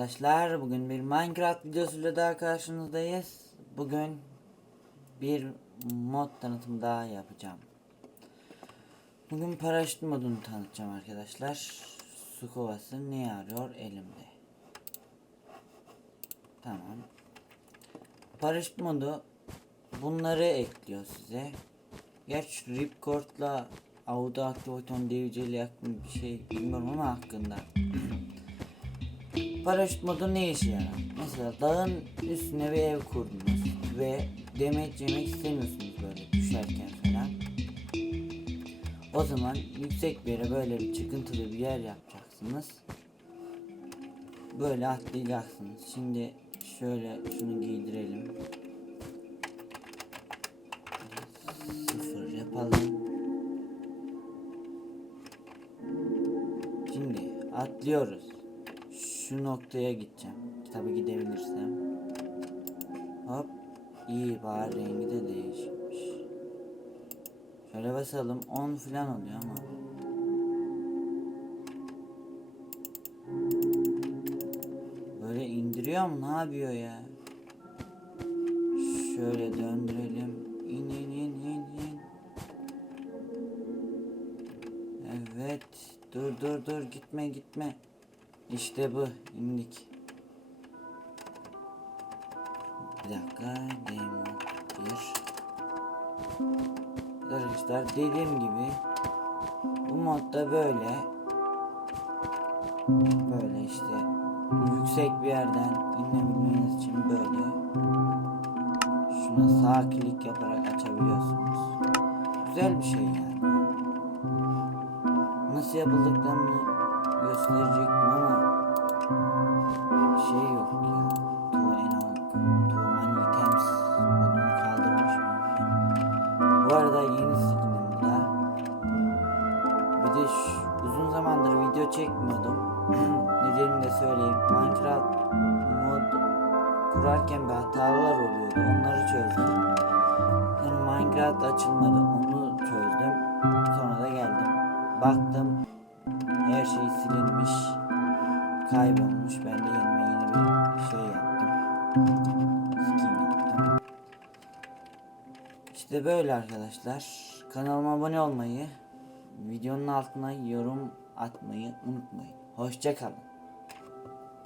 arkadaşlar. Bugün bir Minecraft videosuyla daha karşınızdayız. Bugün bir mod tanıtımı daha yapacağım. Bugün paraşüt modunu tanıtacağım arkadaşlar. Su kovası ne arıyor elimde. Tamam. Paraşüt modu bunları ekliyor size. Gerçi Ripcord'la Auto Activaton DVC ile bir şey bilmiyorum ama hakkında. Paraşüt modu ne işe yarar? Mesela dağın üstüne bir ev kurdunuz ve demet yemek istemiyorsunuz böyle düşerken falan. O zaman yüksek bir yere böyle bir çıkıntılı bir yer yapacaksınız. Böyle atlayacaksınız. Şimdi şöyle şunu giydirelim. Sıfır yapalım. Şimdi atlıyoruz. Şu noktaya gideceğim. Tabi gidebilirsem. Hop. İyi bari rengi de değişmiş. Şöyle basalım 10 falan oluyor ama. Böyle indiriyor mu? Ne yapıyor ya? Şöyle döndürelim. İn in in in in. Evet. Dur dur dur gitme gitme. İşte bu indik. Bir dakika demo 1 Arkadaşlar dediğim gibi bu modda böyle böyle işte yüksek bir yerden inebilmeniz için böyle şuna sağ klik yaparak açabiliyorsunuz. Güzel bir şey yani. Nasıl yapıldıklarını gösterecektim ama şey yok ya. Many Items modunu kaldırmış mı? Bu arada yeni skinim da. Bir de şu- uzun zamandır video çekmiyordum. Nedenini de söyleyeyim. Minecraft mod kurarken bir hatalar oluyordu. Onları çözdüm. Sonra Minecraft açılmadı. Onu çözdüm. Sonra da geldim. Baktım her şey silinmiş. Kaybolmuş. Ben de yenime yeni bir şey yaptım. Skin yaptım. İşte böyle arkadaşlar. Kanalıma abone olmayı, videonun altına yorum atmayı unutmayın. Hoşçakalın.